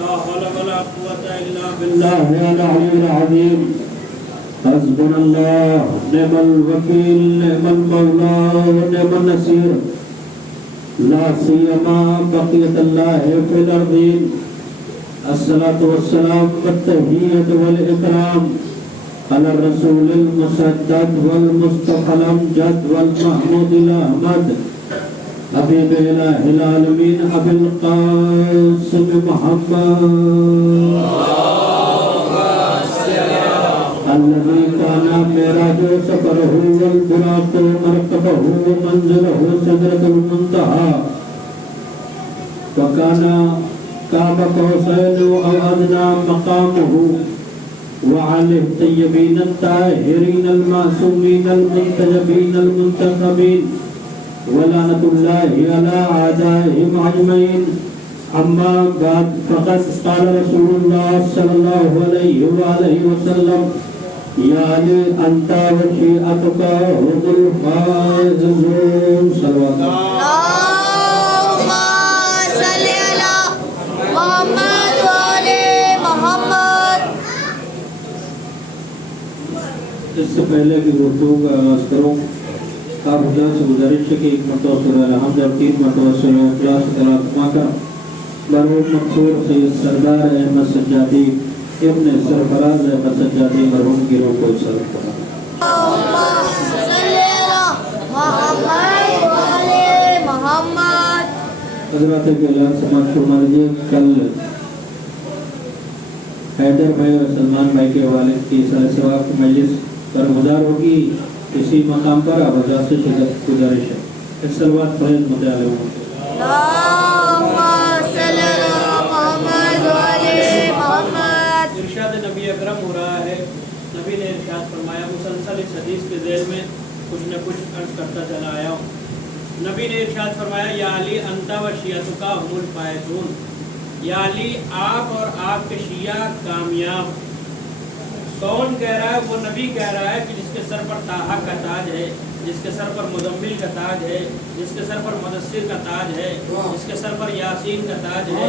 لا حول ولا قوة إلا بالله العلي العظيم حسبنا الله نعم الوكيل نعم المولى ونعم النصير لا سيما بقية الله في الأرضين الصلاة والسلام والتحية والإكرام على الرسول المسدد والمصطفى الأمجد والمحمود الأحمد حبيب إله العالمين أبي القاسم محمد الذي كان معراج سفره والبراق مركبه ومنزله سدرة المنتهى وكان قاب قوسين أو أدنى مقامه وعلى الطيبين الطاهرين المعصومين المنتجبين المنتخبين ولعنة الله على أعدائهم أجمعين أما بعد فقد قال رسول الله صلى الله عليه وآله وسلم يا علي أنت وشيعتك هم الفائزون صلوات اللهم صل على محمد وآل محمد. اس سے پہلے کی گفتگو کا آغاز کروں آپ حضرات سے گزارش ہے کہ ایک مرتبہ سورہ الحمد اور 3 مرتبہ سورہ اخلاص تلاوت فرما کر مرحوم مقبول سید سردار احمد سجادی ابن سرفراز احمد سجادی مرحوم کی روح کو سلام کرنا. اللهم صل على محمد وآل محمد. حضرات کے اعلان سماعت فرما لیجیے. کل حیدر بھائی اور سلمان بھائی کے والد کی سال ثواب کی مجلس برگزار ہوگی. اسی مقام پر آپ حضرات سے شرکت گزارش ہے. اس صلوات فیض مطالعہ ہوں. اللهم صل على محمد وآل محمد. ارشاد نبی اکرم ہو رہا ہے. نبی نے ارشاد فرمایا, مسلسل اس حدیث کے ذیل میں کچھ نہ کچھ عرض کرتا چلا آیا ہوں. نبی نے ارشاد فرمایا, یا علی انت و شیعتک هم الفائزون. یا علی آپ اور آپ کے شیعہ کامیاب. کون کہہ رہا ہے؟ وہ نبی کہہ رہا ہے کہ جس کے سر پر طٰہٰ کا تاج ہے, جس کے سر پر مزمل کا تاج ہے, جس کے سر پر مدثر کا تاج ہے, جس کے سر پر یاسین کا تاج ہے.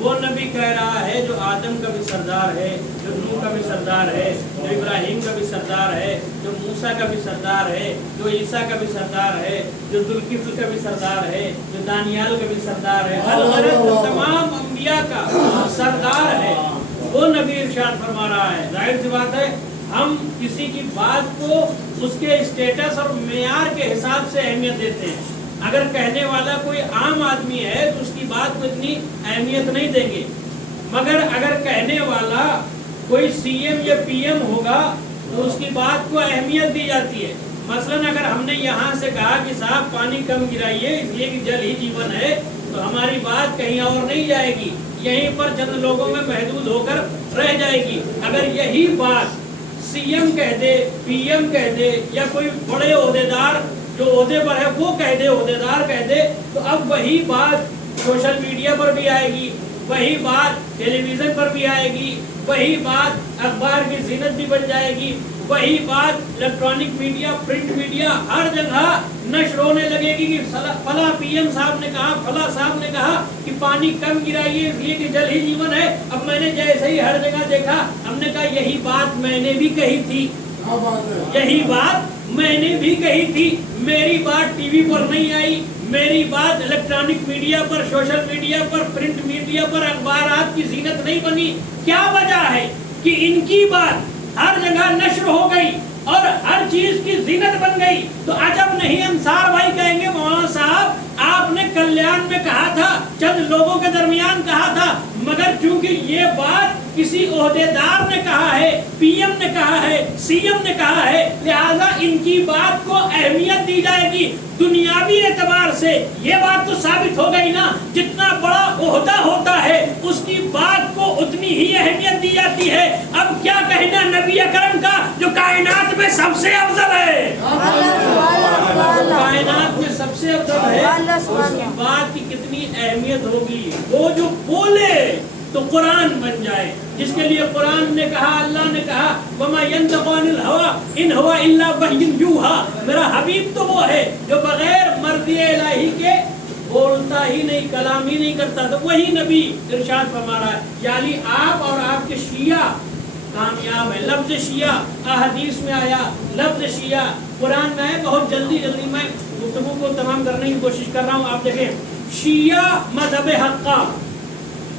وہ نبی کہہ رہا ہے جو آدم کا بھی سردار ہے, جو نوح کا بھی سردار ہے, جو ابراہیم کا بھی سردار ہے, جو موسیٰ کا بھی سردار ہے, جو عیسیٰ کا بھی سردار ہے, جو ذوالکفل کا بھی سردار ہے, جو دانیال کا بھی سردار ہے, الغرض تمام انبیاء کا سردار ہے. وہ نبی ارشاد فرما رہا ہے. ظاہر سی بات ہے ہم کسی کی بات کو اس کے اسٹیٹس اور معیار کے حساب سے اہمیت دیتے ہیں. اگر کہنے والا کوئی عام آدمی ہے تو اس کی بات کو اتنی اہمیت نہیں دیں گے, مگر اگر کہنے والا کوئی سی ایم یا پی ایم ہوگا تو اس کی بات کو اہمیت دی جاتی ہے. مثلا اگر ہم نے یہاں سے کہا کہ صاحب پانی کم گرائیے اس لیے کہ جل ہی جیون ہے, تو ہماری بات کہیں اور نہیں جائے گی, یہیں پر چند لوگوں میں محدود ہو کر رہ جائے گی. اگر یہی بات سی ایم کہہ دے, پی ایم کہہ دے, یا کوئی بڑے عہدیدار جو عہدے پر ہے وہ کہہ دے, عہدیدار کہہ دے, تو اب وہی بات سوشل میڈیا پر بھی آئے گی, وہی بات ٹیلی ویژن پر بھی آئے گی, وہی بات اخبار کی زینت بھی بن جائے گی, وہی بات الیکٹرانک میڈیا, پرنٹ میڈیا, ہر جگہ نشر ہونے لگے گی کہ فلاں پی ایم صاحب نے کہا, فلاں صاحب نے کہا کہ پانی کم گرائیے اس لیے کہ جل ہی جیون ہے. اب میں نے جیسے ہی ہر جگہ دیکھا, ہم نے کہا یہی بات میں نے بھی کہی تھی, یہی بات میں نے بھی کہی تھی. میری بات ٹی وی پر نہیں آئی, میری بات الیکٹرانک میڈیا پر, سوشل میڈیا پر, پرنٹ میڈیا پر, اخبارات کی زینت نہیں بنی. کیا وجہ ہے کہ ان کی بات ہر جگہ نشر ہو گئی اور ہر چیز کی زینت بن گئی. تو عجب نہیں انصار بھائی کہیں گے, مولانا صاحب آپ نے کلیان میں کہا تھا, چند لوگوں کے درمیان کہا تھا, مگر چونکہ یہ بات کسی عہدیدار نے کہا ہے, پی ایم نے کہا ہے, سی ایم نے کہا ہے, لہذا ان کی بات کو اہمیت دی جائے گی. دنیاوی اعتبار سے یہ بات تو ثابت ہو گئی نا, جتنا بڑا عہدہ ہوتا ہے اس کی بات کو اتنی ہی اہمیت دی جاتی ہے. اب کیا کہنا نبی اکرم کا جو کائنات میں سب سے افضل ہے, کائنات میں سب سے افضل ہے, اس کی بات کی کتنی اہمیت ہوگی. وہ جو بولے تو قرآن بن جائے, جس کے لیے قرآن نے کہا, اللہ نے کہا وَمَا يَنْطِقُ عَنِ الْهَوَىٰ إِنْ هُوَ إِلَّا وَحْيٌ يُوحَىٰ. میرا حبیب تو وہ ہے جو بغیر مرضی الہی کے बोलता ही नहीं, कलाम ही नहीं करता, तो वही नबी इरशाद फरमा रहा है यानी आप और आपके शिया कामयाब है। लफ्ज शिया अहदीस में आया, लफ्ज शिया कुरान में है। बहुत जल्दी मैं गुफ्तगू को तमाम करने की कोशिश कर रहा हूँ। आप देखें, शिया मजहब हक्का,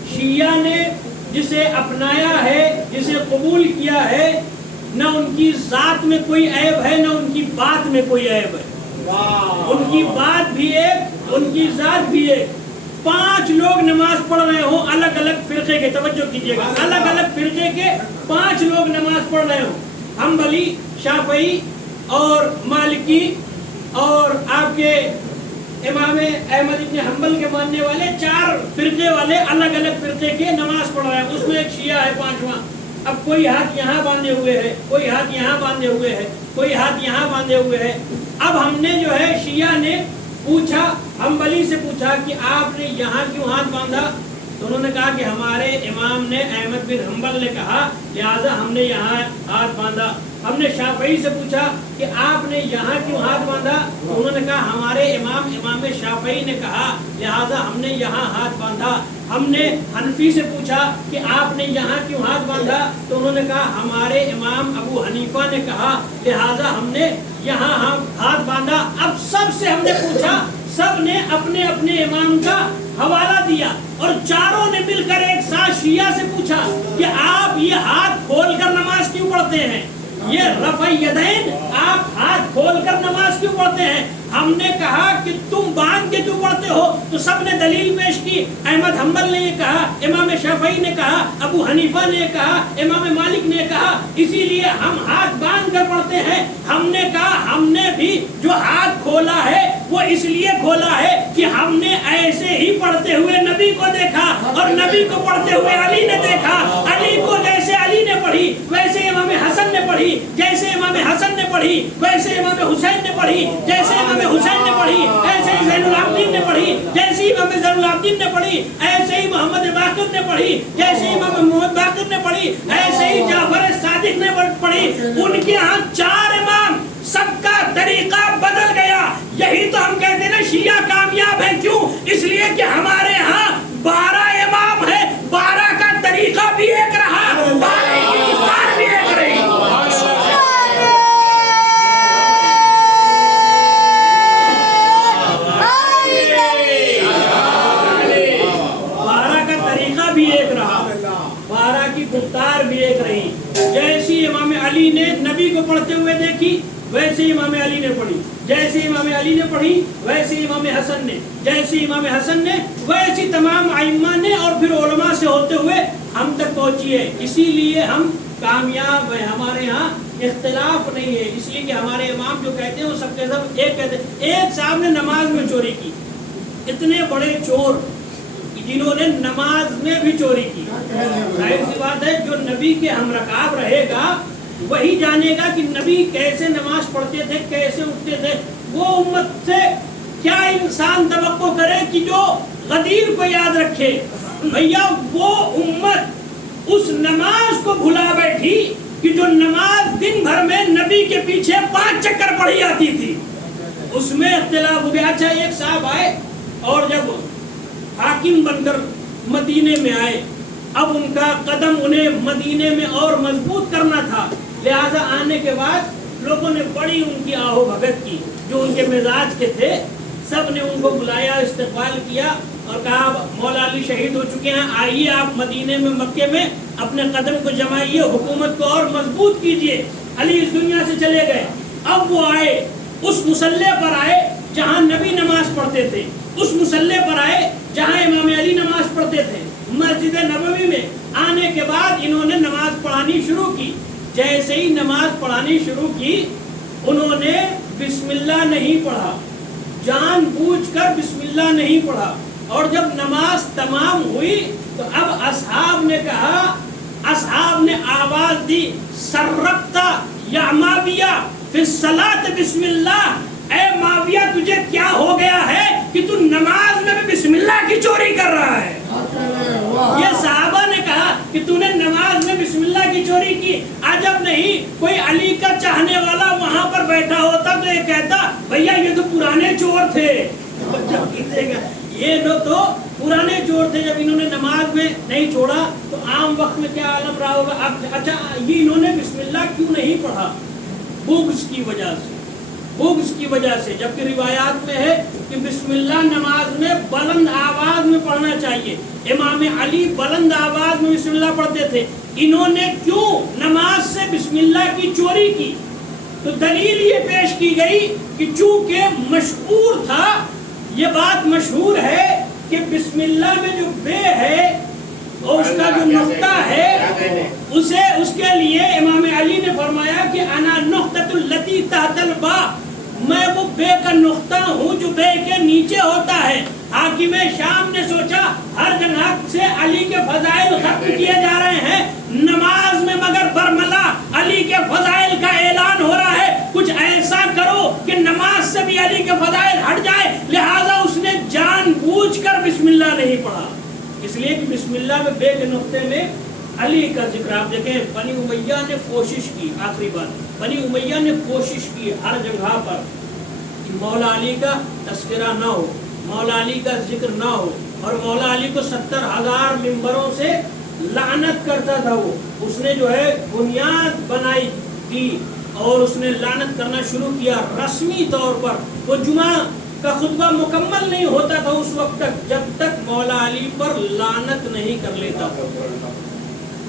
शिया ने जिसे अपनाया है, जिसे कबूल किया है, न उनकी जात में कोई ऐब है, न उनकी बात में कोई ऐब है। उनकी बात भी एक, उनकी जात भी एक। 5 लोग नमाज पढ़ रहे हो अलग अलग फिरके के, तवज्जो कीजिएगा, अलग अलग फिरके के 5 लोग नमाज पढ़ रहे हो, हम्बली, शाफई और मालिकी और आपके इमाम अहमद इब्न हम्बल के मानने वाले 4 फिरके वाले अलग अलग फिरके के नमाज पढ़ रहे हैं। उसमें एक शिया है 5वां। अब कोई हाथ यहाँ बांधे हुए है, कोई हाथ यहाँ बांधे हुए है, कोई हाथ यहाँ बांधे हुए है। अब हमने जो है शिया ने पूछा, हम्बली से पूछा कि आपने यहाँ क्यों हाथ बांधा, तो उन्होंने कहा कि हमारे इमाम ने, अहमद बिन हम्बल ने कहा, लिहाजा हमने यहाँ हाथ बांधा। हमने शाफई से पूछा कि आपने यहाँ क्यों हाथ बांधा, तो उन्होंने कहा हमारे इमाम शाफई ने कहा, लिहाजा हमने यहाँ हाथ बांधा। हमने हनफी से पूछा कि आपने यहाँ क्यों हाथ बांधा, तो उन्होंने कहा हमारे इमाम अबू हनीफा ने कहा, लिहाजा हमने यहाँ हाथ बांधा। अब सबसे हमने पूछा, सब ने अपने अपने इमाम का हवाला दिया और चारों ने मिलकर एक साथ शिया से पूछा कि आप ये हाथ खोलकर नमाज क्यों पढ़ते हैं, ये रफ़अ यदैन, आप हाथ खोलकर नमाज क्यों पढ़ते हैं। हमने कहा कि तुम बांध के क्यों पढ़ते हो, तो सबने दलील पेश की। अहमद हम्बल ने ये कहा, इमाम शाफई ने कहा, अबू हनीफा ने कहा, इमाम मालिक ने कहा, इसीलिए हम हाथ बांध कर पढ़ते हैं। हमने कहा हमने भी जो हाथ खोला है वो इसलिए खोला है कि हमने ऐसे ही पढ़ते हुए नबी को देखा और नबी को पढ़ते हुए अली ने देखा। अली को जैसे अली ने पढ़ी वैसे इमाम हसन ने पढ़ी, जैसे इमाम हसन ने पढ़ी वैसे इमाम हुसैन ने पढ़ी, जैसे इमाम हुसैन ने पढ़ी ऐसे ही ज़ैनुल आबिदीन ने पढ़ी, जैसे ही इमाम ज़ैनुल आबिदीन ने पढ़ी ऐसे ही मोहम्मद बाक़िर ने पढ़ी, जैसे ही इमाम मोहम्मद बाक़िर ने पढ़ी ऐसे ही जाफर सादिक ने पढ़ी। उनके यहाँ 4 इमाम, सबका तरीका बदल गया। यही तो हम कहते हैं ना शिया कामयाब है। क्यों? इसलिए कि हमारे यहाँ 12 इमाम है, 12 का तरीका भी एक रहा, 12 की इफ्तार भी एक रही। गुफ्तार भी एक रही। जैसी इमाम अली ने नबी को पढ़ते हुए देखी वैसे इमाम अली ने पढ़ी, जैसे इमाम अली ने पढ़ी वैसे इमाम हसन ने, जैसे इमाम हसन ने वैसी तमाम आइम्मा ने और फिर उलमा से होते हुए हम तक पहुंची है। इसीलिए हम कामयाब है, हमारे यहाँ इख्तिलाफ नहीं है। इसलिए कि हमारे इमाम जो कहते हैं वो सबके सब एक कहते हैं। एक साहब ने नमाज में चोरी की, इतने बड़े चोर जिन्होंने नमाज में भी चोरी की। जाहिर सी बात है जो नबी के हमरकाब रहेगा वही जानेगा कि नबी कैसे नमाज पढ़ते थे, कैसे उठते थे। वो उम्मत से क्या इंसान तवक्को करे कि जो गदीर को याद रखे। भैया वो उम्मत उस नमाज को भुला बैठी कि जो नमाज दिन भर में नबी के पीछे 5 चक्कर पढ़ी जाती थी, उसमें इख्तिलाफ हो गया। अच्छा, एक साहब आए और जब हाकिम बनकर मदीने में आए, अब उनका कदम उन्हें मदीने में और मजबूत करना था। लिहाजा आने के बाद लोगों ने बड़ी उनकी आहो भगत की, जो उनके मिजाज के थे। सब ने उनको बुलाया, इस्तकबाल किया और कहा मौला अली शहीद हो चुके हैं, आइए आप मदीने में, मक्के में अपने कदम को जमाइए, हुकूमत को और मजबूत कीजिए। अली इस दुनिया से चले गए। अब वो आए, उस मुसल्ले पर आए जहाँ नबी नमाज पढ़ते थे, उस मुसल्ले पर आए जहाँ इमाम अली नमाज पढ़ते थे। मस्जिद नबवी में आने के बाद इन्होंने नमाज पढ़ानी शुरू की। जैसे ही नमाज पढ़ानी शुरू की, उन्होंने बिस्मिल्लाह नहीं पढ़ा, जानबूझकर बिस्मिल्लाह नहीं पढ़ा। और जब नमाज तमाम हुई तो अब असहाब ने कहा, असहाब ने आवाज दी, सर्रक्ता या माविया फिस सलात बिस्मिल्लाह। ए माविया, तुझे क्या हो गया है कि तू नमाज में भी बिस्मिल्लाह की चोरी कर रहा है। ये सहाबा ने कहा कि तूने नमाज में बिस्मिल्लाह की चोरी की। अजब नहीं, कोई अली का चाहने वाला वहां पर बैठा होता तो ये कहता भैया ये तो पुराने चोर थे। ये लोग तो पुराने चोर थे, जब इन्होंने नमाज में नहीं छोड़ा तो आम वक्त में क्या आलम रहा होगा। अब अच्छा, ये इन्होंने बिस्मिल्लाह क्यों नहीं पढ़ा? बुग़्ज़ की वजह से, बुग़्ज़ की वजह से। जबकि रिवायात में है कि बिस्मिल्लाह नमाज में बुलंद आवाज में पढ़ना चाहिए। इमाम अली बुलंद आवाज में बिस्मिल्लाह पढ़ते थे। इन्होंने क्यों नमाज से बिस्मिल्लाह की चोरी की? तो दलील ये पेश की गई कि चूंकि मशहूर था, ये बात मशहूर है कि बिस्मिल्लाह में जो बे है और उसका जो नुक्ता है, उसे उसके लिए इमाम अली ने फरमाया कि अना नुक्ततुल लती तहतल बा, मैं वो बे का नुक्ता हूँ जो बे के नीचे होता है। हाकिम शाम ने सोचा हर जगह से अली के फजाइल खत्म किए जा रहे हैं, नमाज में मगर बरमला अली के फजाइल का ऐलान हो रहा है, कुछ ऐसा करो कि नमाज से भी अली के फजाइल हट जाए। लिहाजा उसने जानबूझकर बिस्मिल्लाह नहीं पढ़ा, इसलिए कि बिस्मिल्लाह में बे के नुक्ते में अली का जिक्र। आप देखें, बनी उमैया ने कोशिश की, आखिरी बात, बनी उमैया ने कोशिश की हर जगह पर कि मौला अली का तस्करा ना हो, मौला अली का जिक्र ना हो, और मौला अली को 70,000 मिंबरों से लानत करता था वो। उसने जो है बुनियाद बनाई थी और उसने लानत करना शुरू किया रस्मी तौर पर। वो जुमा का खुतबा मुकम्मल नहीं होता था उस वक्त तक जब तक मौला अली पर लानत नहीं कर लेता।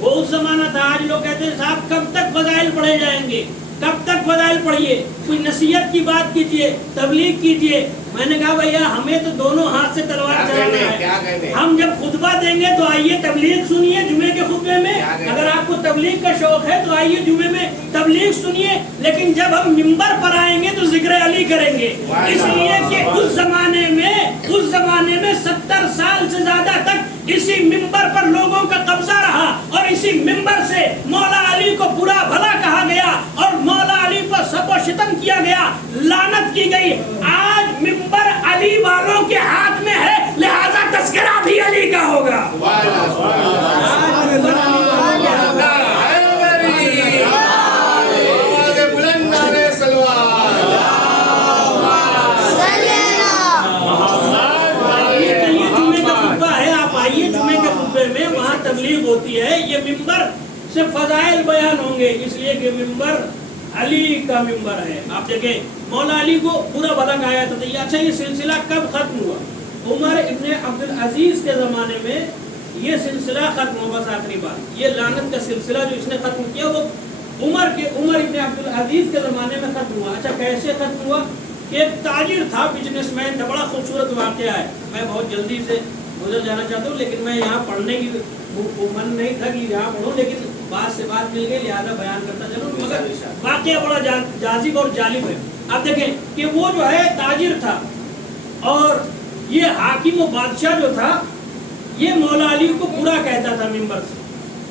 वो उस जमाना था। आज लोग कहते हैं साहब कब तक फजाइल पढ़े जाएंगे, कब तक फजाइल पढ़िए, कोई नसीहत की बात कीजिए, तबलीग कीजिए। मैंने कहा भैया हमें तो दोनों हाथ से तलवार चलाना है। हम जब खुतबा देंगे तो आइए तबलीग सुनिए जुमे के खुतबे में, अगर आपको तबलीग का शौक है तो आइए जुमे में तबलीग सुनिए, लेकिन जब हम मिंबर पर आएंगे तो जिक्र अली करेंगे। इसलिए कि उस जमाने में 70 साल से ज्यादा तक इसी मिंबर पर लोगों का कब्जा रहा और इसी मिंबर से मौला अली को बुरा भला कहा गया और मौला अली पर सबो शितम किया गया, लानत की गई। आज मिंबर अली वालों के हाथ में है, लिहाजा तस्करा भी अली का होगा। तबलीग होती है, ये मिंबर से फजाइल बयान होंगे, इसलिए कि मिंबर अली का मिंबर है। आप देखें मौला अली को बुरा भला गाया था। अच्छा, ये सिलसिला कब खत्म हुआ? उमर इब्ने अब्दुल अजीज के ज़माने में ये सिलसिला खत्म हुआ। बस आखिरी बात, ये लानत का सिलसिला जो इसने खत्म किया वो उमर इब्ने अब्दुल अजीज के ज़माने में खत्म हुआ। अच्छा, कैसे खत्म हुआ? एक ताजिर था, बिजनेसमैन था, बड़ा खूबसूरत वाक़या है। मैं बहुत जल्दी से गुजर जाना चाहता हूँ, लेकिन मैं यहाँ पढ़ने की मन नहीं था कि यहाँ पढ़ूँ, लेकिन बात से बात मिल गई, लिहाजा बयान करता चलूँ। मगर वाक़या बड़ा जाजिब और जालिब है। आप देखें कि वो जो है ताजिर था और ये हाकिम और बादशाह जो था ये मौला अली को बुरा कहता था मिंबर से,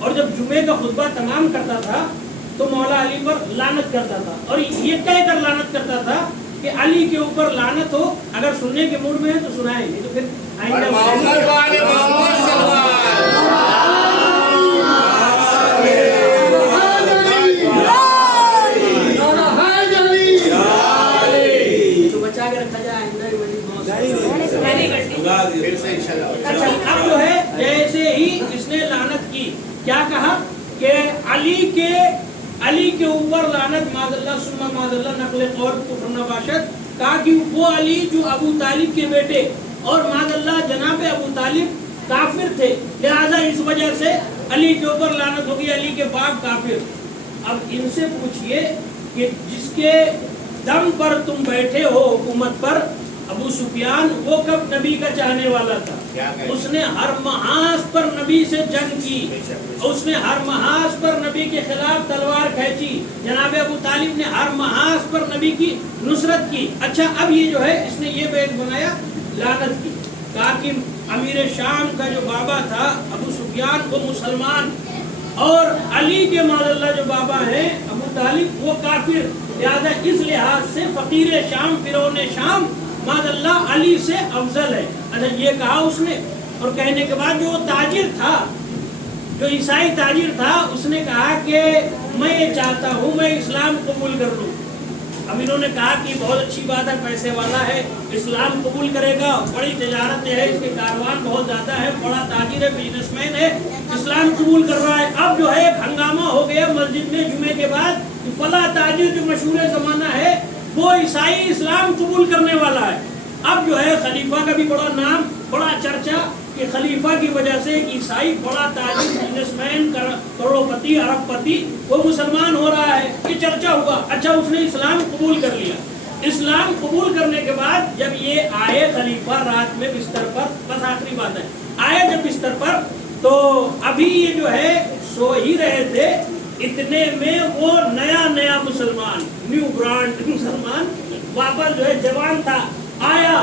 और जब जुमे का खुतबा तमाम करता था तो मौला अली पर लानत करता था और ये कहकर लानत करता था कि अली के ऊपर लानत हो। अगर सुनने के मूड में है तो सुनाए, नहीं तो फिर तो बचा के रखा जाए। अच्छा, अब जो है जैसे ही इसने लानत की, क्या कहा कि अली के ऊपर लानत माज़अल्लाह सुम्मा माज़अल्लाह नक़्ल क़ौल कुफ़्र नबाशत, कहा कि वो अली जो अबू तालिब के बेटे और माज़अल्लाह जनाब अबू तालिब काफिर थे, लिहाजा इस वजह से अली के ऊपर लानत होगी, अली के बाप काफिर। अब इनसे पूछिए कि जिसके दम पर तुम बैठे हो हुकूमत पर, अबू सुफियान, वो कब नबी का चाहने वाला था? उसने हर महाज पर नबी से जंग की, उसने हर महाज पर नबी के खिलाफ तलवार खींची, जनाब अबू तालिब ने हर महाज पर नबी की नुसरत की। अच्छा, अब ये जो है इसने ये बैत बनाया लानत की, कहा कि अमीर शाम का जो बाबा था अबू सुफियान वो मुसलमान और अली के माज़अल्लाह जो बाबा हैं अबू तालिब वो काफिर, लिहाजा इस लिहाज से फकीर शाम फिरौन शाम माज़अल्लाह अली से अफजल है। अच्छा, ये कहा उसने, और कहने के बाद जो ताजिर था, जो ईसाई ताजिर था, उसने कहा कि मैं ये चाहता हूँ मैं इस्लाम कबूल कर लूँ। अब इन्होंने कहा कि बहुत अच्छी बात है, पैसे वाला है, इस्लाम कबूल करेगा, बड़ी तजारत है, इसके कारोबार बहुत ज़्यादा है, बड़ा ताजिर है, बिजनेसमैन है, इस्लाम कबूल कर रहा है। अब जो है एक हंगामा हो गया मस्जिद में जुमे के बाद, फला ताजिर जो मशहूर ज़माना है वो ईसाई इस्लाम कबूल करने वाला है। अब जो है खलीफा का भी बड़ा नाम, बड़ा चर्चा कि खलीफा की वजह से एक ईसाई बड़ा ताजिर बिजनेसमैन करोड़पति अरबपति वो मुसलमान हो रहा है, ये चर्चा हुआ। अच्छा, उसने इस्लाम कबूल कर लिया। इस्लाम कबूल करने के बाद जब ये आए खलीफा रात में बिस्तर पर, बस आखिरी बात है, आए जब बिस्तर पर तो अभी ये जो है सो ही रहे थे, इतने में वो नया मुसलमान, न्यू ब्रांड मुसलमान वापस जो है जवान था, आया,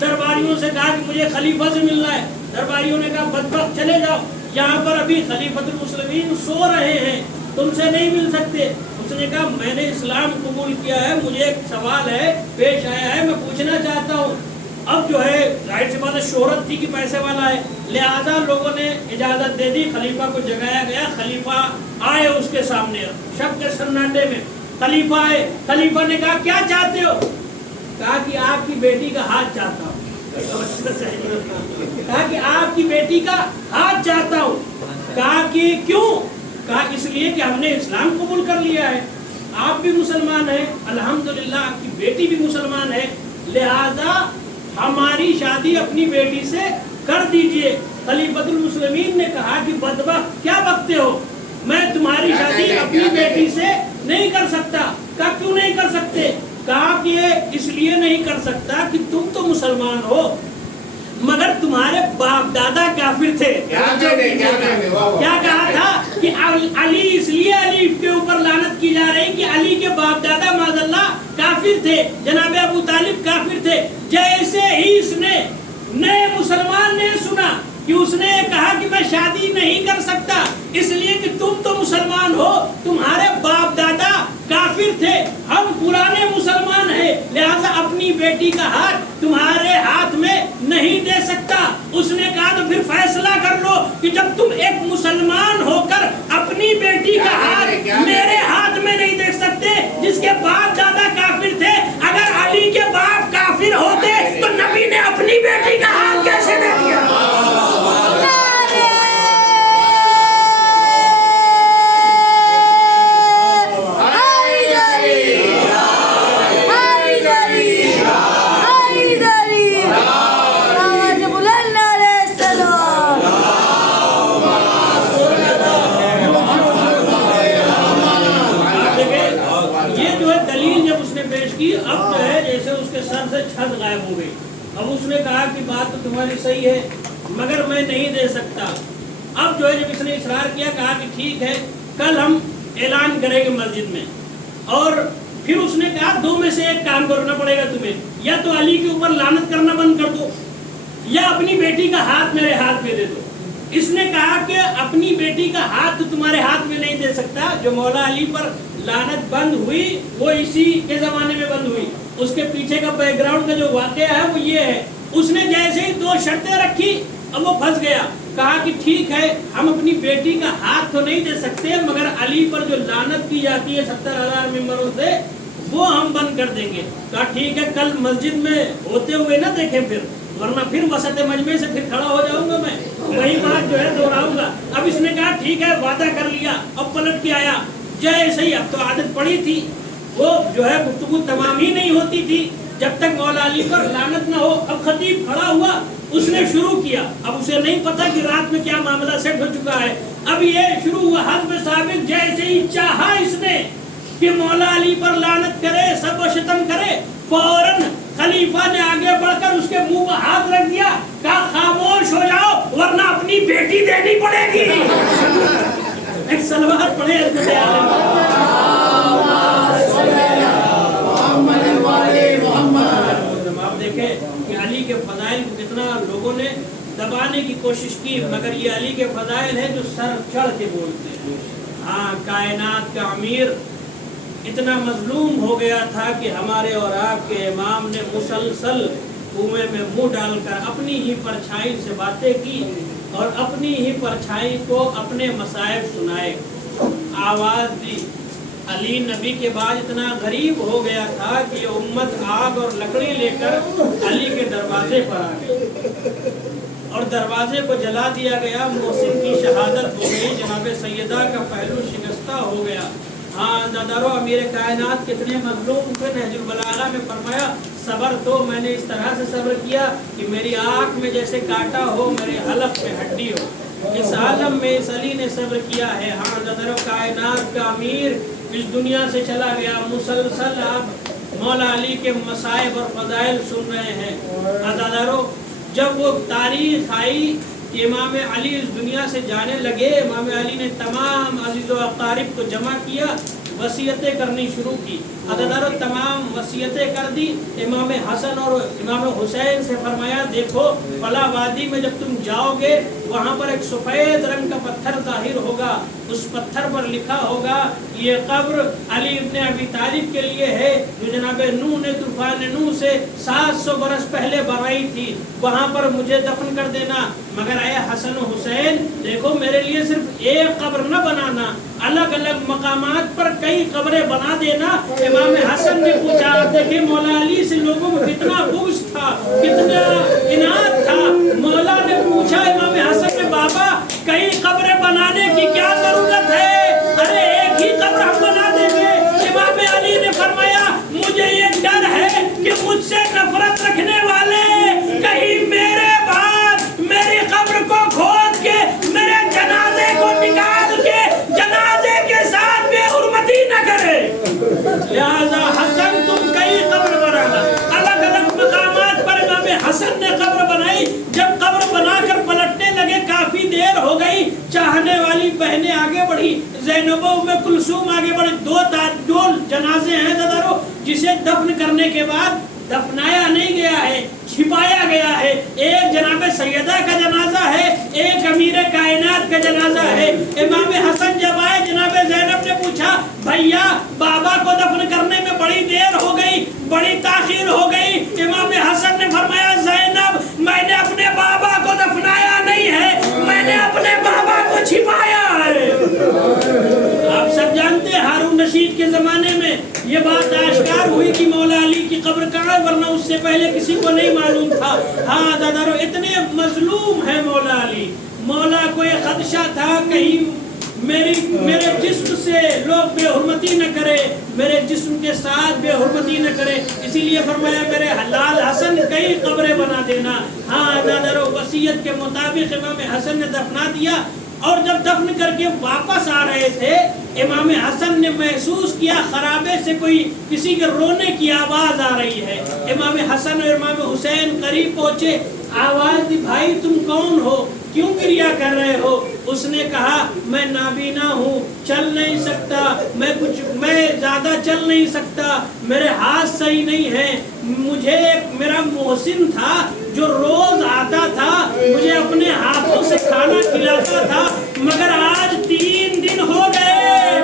दरबारियों से कहा कि मुझे खलीफा से मिलना है। दरबारियों ने कहा बदबख्त चले जाओ, यहाँ पर अभी खलीफतुल मुस्लिमीन सो रहे हैं, तुमसे नहीं मिल सकते। उसने कहा मैंने इस्लाम कबूल किया है, मुझे एक सवाल है पेश आया है, मैं पूछना चाहता हूँ। अब जो है जाहिर सी बात है, शोहरत थी कि पैसे वाला है, लिहाजा लोगों ने इजाज़त दे दी, खलीफा को जगाया गया। खलीफा आए उसके सामने, शब के सन्नाटे में खलीफा आए। खलीफा ने कहा क्या चाहते हो? कहा कि आपकी बेटी का हाथ चाहता हूँ। कहा कि आपकी बेटी का हाथ चाहता हूँ। कहा कि क्यों? कहा इसलिए कि हमने इस्लाम कबूल कर लिया है, आप भी मुसलमान हैं, अल्हम्दुलिल्लाह आपकी बेटी भी मुसलमान है, लिहाजा हमारी शादी अपनी बेटी से कर दीजिए। खलीफतुल मुस्लिमीन ने कहा कि बदबख्त क्या बकते हो, मैं तुम्हारी शादी अपनी बेटी से नहीं कर सकता। कहा क्यों नहीं कर सकते? कहा कि इसलिए नहीं कर सकता कि तुम तो मुसलमान हो मगर तुम्हारे बाप दादा काफिर थे। क्या कहा था कि अली, इसलिए अली के ऊपर लानत की जा रही कि अली के बाप दादा माज़अल्लाह काफिर थे, जनाब अबू तालिब काफिर थे। जैसे ही इसने नए मुसलमान ने सुना कि उसने कहा कि मैं शादी नहीं कर सकता इसलिए कि तुम तो मुसलमान हो, तुम्हारे बाप दादा काफिर थे, हम पुराने मुसलमान हैं, लिहाजा अपनी बेटी का हाथ तुम्हारे हाथ में नहीं दे सकता। उसने कहा तो फिर फैसला कर लो कि जब तुम एक मुसलमान होकर अपनी बेटी का हाथ मेरे हाथ में नहीं दे सकते, जिसके बाप दादा काफिर थे, अगर अली के बाप काफिर होते तो नबी ने अपनी बेटी का हाथ कैसे दे दिया? अब जो है जैसे उसके सर से छत गायब हो गई। अब उसने कहा कि बात तो तुम्हारी सही है मगर मैं नहीं दे सकता। अब जो है जब इसने इसरार किया, कहा कि ठीक है कल हम ऐलान करेंगे मस्जिद में, और फिर उसने कहा दो में से एक काम करना पड़ेगा तुम्हें, या तो अली के ऊपर लानत करना बंद कर दो या अपनी बेटी का हाथ मेरे हाथ में दे दो। इसने कहा कि अपनी बेटी का हाथ तो तुम्हारे हाथ में नहीं दे सकता, जो मौला अली पर लानत बंद हुई वो इसी के जमाने में बंद हुई। उसके पीछे का बैकग्राउंड का जो वाकया है वो ये है, उसने जैसे ही दो शर्तें रखी अब वो फंस गया। कहा कि ठीक है हम अपनी बेटी का हाथ तो नहीं दे सकते मगर अली पर जो लानत की जाती है 70,000 मेंबरों से वो हम बंद कर देंगे। कहा ठीक है कल मस्जिद में होते हुए ना देखें फिर, वरना फिर वसत मजमे से फिर खड़ा हो जाऊंगा मैं, वही बात जो है दोहराऊंगा। अब इसने कहा ठीक है वादा कर लिया। अब पलट के आया, जैसे ही अब तो आदत पड़ी थी वो जो है गुफ्तगू तमाम ही नहीं होती थी जब तक मौला अली पर लानत ना हो। अब खतीब खड़ा हुआ, उसने शुरू किया। अब उसे नहीं पता कि रात में क्या मामला सेट हो चुका है। अब ये शुरू हुआ हज़्ब साबिक़, जैसे ही चाहा इसने कि मौला अली पर लानत करे, सब व शतम करे, फौरन खलीफा ने आगे बढ़कर उसके मुंह पर हाथ रख दिया, कहा खामोश हो जाओ वरना अपनी बेटी देनी पड़ेगी। एक सलवार पढ़े आप देखें कि अली के फजाइल को कितना लोगों ने दबाने की कोशिश की, मगर ये अली के फजाइल है जो सर चढ़ के बोलते हैं। हाँ, कायनात का अमीर इतना मजलूम हो गया था कि हमारे और आपके इमाम ने मुसलसल कुएं में मुंह डालकर अपनी ही परछाई से बातें की और अपनी ही परछाई को अपने मसाइब सुनाए, आवाज़ दी علی نبی کے بعد اتنا غریب ہو گیا تھا کہ یہ امت آگ اور لکڑی لے کر علی کے دروازے پر آ گئی اور دروازے کو جلا دیا گیا. محسن کی شہادت ہو گئی. جناب سیدہ کا پہلو شکستہ ہو گیا. ہاں دادارو امیر کائنات کتنے مظلوم تھے. نہج البلاغہ میں فرمایا صبر تو میں نے اس طرح سے صبر کیا کہ میری آنکھ میں جیسے کانٹا ہو, میرے حلق میں ہڈی ہو. اس عالم میں اس علی نے صبر کیا ہے. ہاں دادارو کائنات کا امیر اس دنیا سے چلا گیا. مسلسل آپ مولا علی کے مصائب اور فضائل سن رہے ہیں. دادارو جب وہ تاریخ آئی کہ امام علی اس دنیا سے جانے لگے, امام علی نے تمام عزیز و اقارب کو جمع کیا, وصیتیں کرنی شروع کی. عددارو تمام وصیتیں کر دی. امام حسن اور امام حسین سے فرمایا دیکھو فلاں وادی میں جب تم جاؤ گے وہاں پر ایک سفید رنگ کا پتھر ظاہر ہوگا. اس پتھر پر لکھا ہوگا یہ قبر علی ابن ابی طالب کے لیے ہے جو جناب نوح نے طوفان نوح سے 700 برس پہلے بنائی تھی. وہاں پر مجھے دفن کر دینا. مگر اے حسن و حسین دیکھو میرے لیے صرف ایک قبر نہ بنانا, الگ الگ مقامات پر کئی قبریں بنا دینا. امام حسن نے پوچھا, دیکھیں مولا علی سے لوگوں میں کتنا بغض تھا, کتنا اناد تھا. مولا نے پوچھا امام حسن نے بابا کئی قبریں بنانے کی کیا ضرورت ہے, ارے ایک ہی قبر ہم بنا دیں گے. امام علی نے فرمایا مجھے یہ ڈر ہے کہ مجھ سے نفرت رکھنے والے کہیں میرے بعد میری قبر کو کھود کے میرے جنازے کو نکال کے جنازے کے ساتھ بے حرمتی نہ کرے. لہذا حسن تم کئی قبر بنانا. الگ الگ مقامات پر امام حسن نے قبر بنائی. جب قبر بنا کر پلٹنے لگے کافی دیر ہو گئی. چاہنے والی بہنیں آگے بڑھی, زینب و ام کلثوم آگے بڑھے. دو جنازے ہیں دادارو جسے دفن کرنے کے بعد دفنایا نہیں گیا ہے, چھپایا گیا ہے. ایک جناب سیدہ کا جنازہ ہے, ایک امیر کائنات کا جنازہ ہے. امام حسن جب آئے جناب زینب نے پوچھا بھیا بابا کو دفن کرنے میں بڑی دیر ہو گئی, بڑی تاخیر ہو گئی. امام حسن نے فرمایا زینب میں نے اپنے بابا کو دفنایا نہیں ہے, میں نے اپنے بابا کو چھپایا ہے. آپ سب جانتے ہیں ہارون رشید کے زمانے میں یہ بات آشکار ہوئی کہ مولا علی کی قبر کہاں, ورنہ اس سے پہلے کسی کو نہیں معلوم تھا. ہاں دادارو اتنے مظلوم ہے مولا علی. مولا کو یہ خدشہ تھا کہیں میرے جسم سے لوگ بے حرمتی نہ کرے, میرے جسم کے ساتھ بے حرمتی نہ کرے. اسی لیے فرمایا میرے لال حسن کئی قبریں بنا دینا. ہاں دادارو وصیت کے مطابق امام حسن نے دفنا دیا. اور جب دفن کر کے واپس آ رہے تھے امام حسن نے محسوس کیا خرابے سے کوئی کسی کے رونے کی آواز آ رہی ہے. امام حسن اور امام حسین قریب پہنچے, آواز دی بھائی تم کون ہو, کیوں گریہ کر رہے ہو؟ اس نے کہا میں نابینا ہوں, چل نہیں سکتا, میں زیادہ چل نہیں سکتا, میرے ہاتھ صحیح نہیں ہیں. مجھے میرا محسن تھا جو روز آتا تھا مجھے اپنے ہاتھوں سے کھانا کھلاتا تھا, مگر آج 3 دن ہو گئے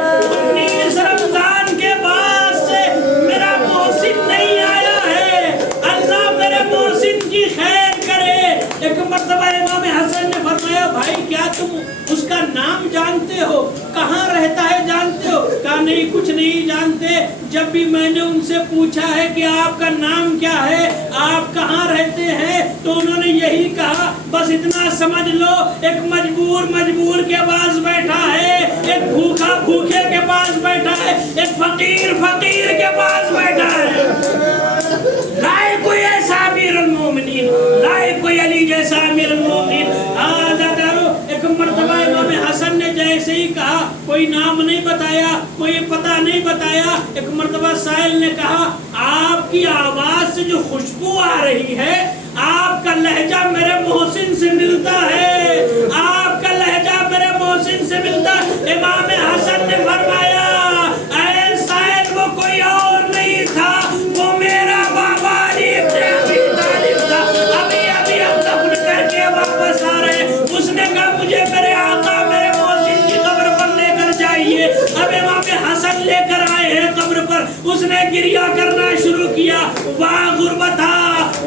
19 رمضان کے بعد سے میرا محسن نہیں آیا ہے. اللہ میرے محسن کی خیر کرے. ایک مرتبہ امام حسن نے فرمایا بھائی کیا تم اس کا نام جانتے ہو, کہاں رہتا ہے جانتے ہو؟ کہا نہیں کچھ نہیں جانتے. جب بھی میں نے ان سے پوچھا ہے کہ آپ کا نام کیا ہے, آپ کہاں رہتے ہیں, تو انہوں نے یہی کہا بس اتنا سمجھ لو ایک مجبور کے پاس بیٹھا ہے, ایک بھوکا بھوکے کے پاس بیٹھا ہے, ایک فقیر کے پاس بیٹھا ہے. لائے کوئی ایسا امیر المومنین, لائے کوئی علی جیسا امیر المومنین. ایک مرتبہ امام حسن نے جیسے ہی کہا کوئی نام نہیں بتایا, کوئی پتہ نہیں بتایا. ایک مرتبہ سائل نے کہا آپ کی آواز سے جو خوشبو آ رہی ہے آپ کا لہجہ میرے محسن سے ملتا ہے, آپ کا لہجہ میرے محسن سے ملتا ہے. امام حسن نے فرمایا اے سائل وہ کوئی اور نہیں تھا, وہ میرا بابا علی ابن ابی طالب تھا. ابھی ہم دفن کر کے واپس آ رہے. اس نے کہا مجھے میرے آقا میرے محسن کی قبر پر لے کر جائیے. اب امام حسن لے کر آئے ہیں قبر پر. اس نے گریہ کرنا شروع کیا, واہ غربتہ,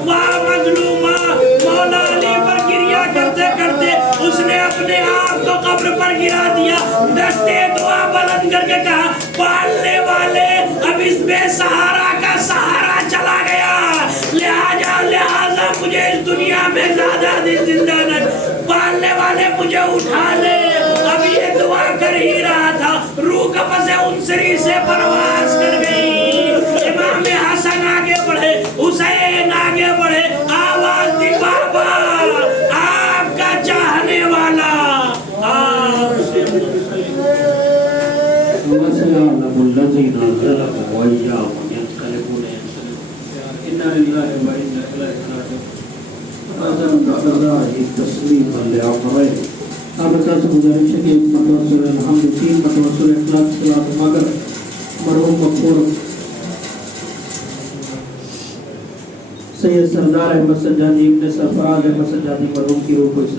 واہ مظلومہ. مولا علی پر گریہ کرتے کرتے اس نے اپنے آپ کو قبر پر گرا دیا، دستے دعا بلند کر کے کہا پالنے والے اب اس بے سہارا کا سہارا چلا گیا، لہذا مجھے اس دنیا میں زیادہ دن زندہ نہ، پالنے والے مجھے اٹھا لے۔ اب یہ دعا کر ہی رہا تھا، روح قبض عنصری سے پرواز کر گئی۔ امام حسن آگے بڑھے، حسین آگے بڑھے، آواز دی بابا آپ کا چاہنے والا آپ سے وَسَيَعْلَمُ الَّذِينَ ظَلَمُوا وَإِيَّاهُمْ يَنقَلِبُونَ إِنَّا لِلَّهِ وَإِنَّا إِلَيْهِ راجعُونَ تسلیما لعمرین۔ اب سے گزارش ہے کہ مرتبہ سورہ الحمد، 3 مرتبہ سورہ اخلاص صلاۃ مگر مرحوم مغفور سید سردار احمد سجادی ابن سرفراز احمد سجادی مرحوم کی روح کو اس